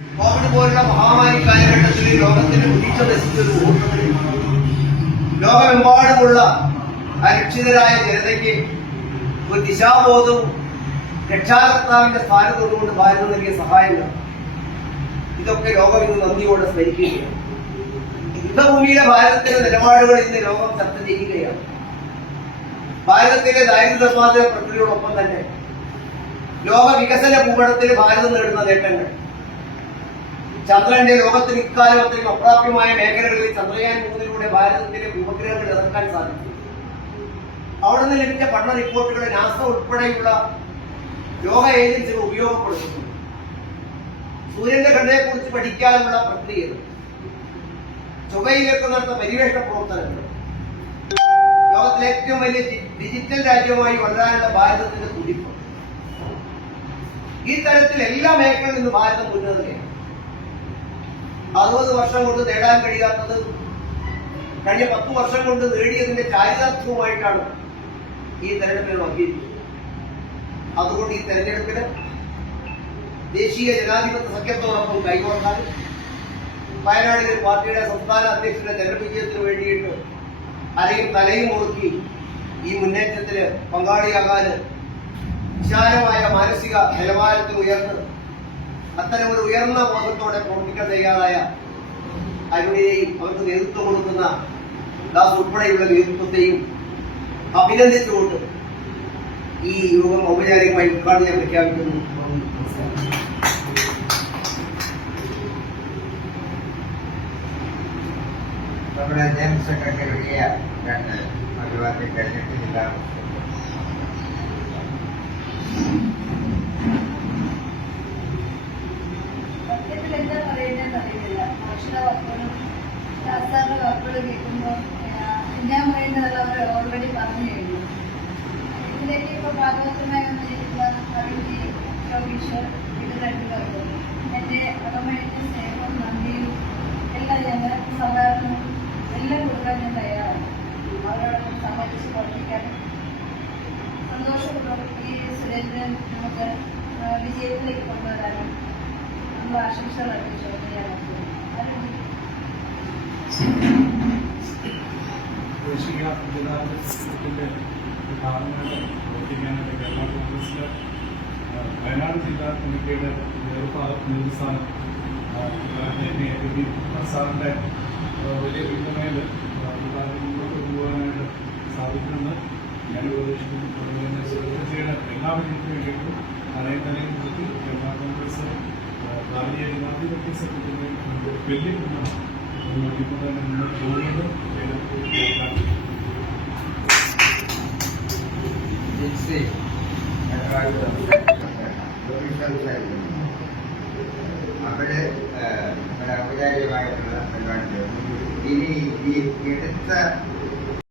Covid പോലുള്ള മഹാമാരി കാലഘട്ടത്തിൽ ലോകത്തിന് ഉദിച്ച വസിച്ചൊരു ലോകമെമ്പാടുമുള്ള അരക്ഷിതരായ ജനതയ്ക്ക് ഒരു ദിശാബോധവും രക്ഷാകർത്താവിന്റെ സ്ഥാനത്തോടുകൊണ്ട് ഭാരതം നൽകിയ സഹായങ്ങൾ ഇതൊക്കെ ലോകം ഇന്ന് നന്ദിയോടെ സ്മരിക്കുകയാണ്. യുദ്ധഭൂമിയിലെ ഭാരതത്തിന്റെ നിലപാടുകൾ ഇന്ന് ലോകം ചർച്ച ചെയ്യുകയാണ്. ഭാരതത്തിന്റെ ദാരിദ്ര്യ നിർമ്മാർജന പ്രക്രിയയോടൊപ്പം തന്നെ ലോക വികസന ഭൂപടത്തിൽ ഭാരതം നേടുന്ന നേട്ടങ്ങൾ ചന്ദ്രന്റെ ലോകത്തിന് അത്രയും അപ്രാപ്യമായ മേഖലകളിൽ ചന്ദ്രയാൻ മൂന്നിലൂടെ ഭാരതത്തിന്റെ ഉപഗ്രഹങ്ങൾ ഇറക്കാൻ സാധിച്ചു. അവിടെ നിന്ന് ലഭിച്ച പഠന റിപ്പോർട്ടുകൾ നാസ ഉൾപ്പെടെയുള്ള ലോക ഏജൻസികൾ ഉപയോഗപ്പെടുത്തുന്നു. സൂര്യന്റെ ഘടനയെക്കുറിച്ച് പഠിക്കാനുള്ള പ്രക്രിയകൾ. ചൊവ്വയിലേക്ക് നടന്ന പരിവേഷണ പ്രവർത്തനങ്ങൾ. ലോകത്തിലെ ഏറ്റവും വലിയ ഡിജിറ്റൽ രാജ്യമായി വളരാനുള്ള ഭാരതത്തിന്റെ തുടിപ്പ്. ഈ തരത്തിൽ എല്ലാ മേഖലകളിൽ നിന്നും ഭാരതം മുന്നേറുകയാണ്. അറുപത് വർഷം കൊണ്ട് നേടാൻ കഴിയാത്തത് കഴിഞ്ഞ പത്ത് വർഷം കൊണ്ട് നേടിയതിന്റെ ചാരിതാർത്ഥ്യവുമായിട്ടാണ് ഈ തെരഞ്ഞെടുപ്പിനെ നോക്കിയിരിക്കുന്നത്. അതുകൊണ്ട് ഈ തെരഞ്ഞെടുപ്പിന് ദേശീയ ജനാധിപത്യ സഖ്യത്തോടൊപ്പം കൈകോർത്താൽ വയനാടിലെ പാർട്ടിയുടെ സംസ്ഥാന അധ്യക്ഷന്റെ തെരഞ്ഞെടുപ്പ് വിജയത്തിന് വേണ്ടിയിട്ട് അരയും തലയും മുറുക്കി ഈ മുന്നേറ്റത്തിന് പങ്കാളിയാകാൻ വിശാലമായ മാനസിക നിലവാരത്തിൽ ഉയർന്ന് അത്തരമൊരു ഉയർന്ന ബോധത്തോടെ പ്രവർത്തിക്കാൻ തയ്യാറായ അരുണിനെയും അവർക്ക് നേതൃത്വം കൊടുക്കുന്ന ദാസ് ഉൾപ്പെടെയുള്ള നേതൃത്വത്തെയും അഭിനന്ദിച്ചുകൊണ്ട് ഈ യോഗം ഔപചാരികമായി ഉദ്ഘാടനം ഞാൻ പ്രഖ്യാപിക്കുന്നു. നമ്മുടെ ജനറൽ സെക്രട്ടറിയ രണ്ട് പരിപാടി കഴിഞ്ഞിട്ട് ജില്ലാ അറിയില്ല ഭക്ഷണ വാക്കുകളും ശാസ്ത്ര വാക്കുകൾ കേൾക്കുമ്പോൾ ഞാൻ പറയുന്നതെല്ലാം അവർ ഓൾറെഡി പറഞ്ഞു കഴിഞ്ഞു. ഇതിലേക്ക് ഇപ്പോൾ ഭാഗവതമായി വന്നിരിക്കുന്ന അരുൺജി യോഗീശ്വർ ഇത് രണ്ടുപേർക്കും. എന്റെ അകമഴിഞ്ഞ സ്നേഹവും നന്ദിയും എല്ലാം ഞങ്ങൾ സഹകരണവും എല്ലാം കൊടുക്കാൻ ഞാൻ തയ്യാറാണ്. അവരോടൊപ്പം സഹകരിച്ച് പ്രവർത്തിക്കാനും സന്തോഷപൂർവം ഈ സുരേന്ദ്രൻ നമുക്ക് വിജയത്തിലേക്ക് കൊണ്ടുവരാനും നമ്മൾ ആശംസകൾ നിർത്തുന്നു. ദേശീയ ജനാധിപത്യത്തിന്റെ ഭാഗമായിട്ട് പ്രവർത്തിക്കാനായിട്ട് കേരള കോൺഗ്രസിലെ വയനാട് ജില്ലാ കമ്മിറ്റിയുടെ നേതൃസ്ഥാനം എന്നെ സാറിന്റെ ആ, വലിയ പിന്തുണയിൽ മുന്നോട്ട് കൊണ്ടുപോകാനായിട്ട് സാധിക്കുമെന്ന് ഞാൻ പ്രതീക്ഷിക്കുന്നു അതുപോലെ തന്നെ സുരക്ഷയുടെ എല്ലാ വേണ്ടിയിട്ടും തലയും നിർത്തി കേരള കോൺഗ്രസ് ഭാരതീയ ജനാധിപത്യ സഖ്യത്തിന്റെ വലിയ പിന്തുണ മുന്നോട്ടിക്കൊണ്ട് തന്നെ മുന്നോട്ട് പോകുന്നത് അവിടെ ഔപചാരികമായിട്ടുള്ള പരിപാടി ഇനി ഈ എടുത്ത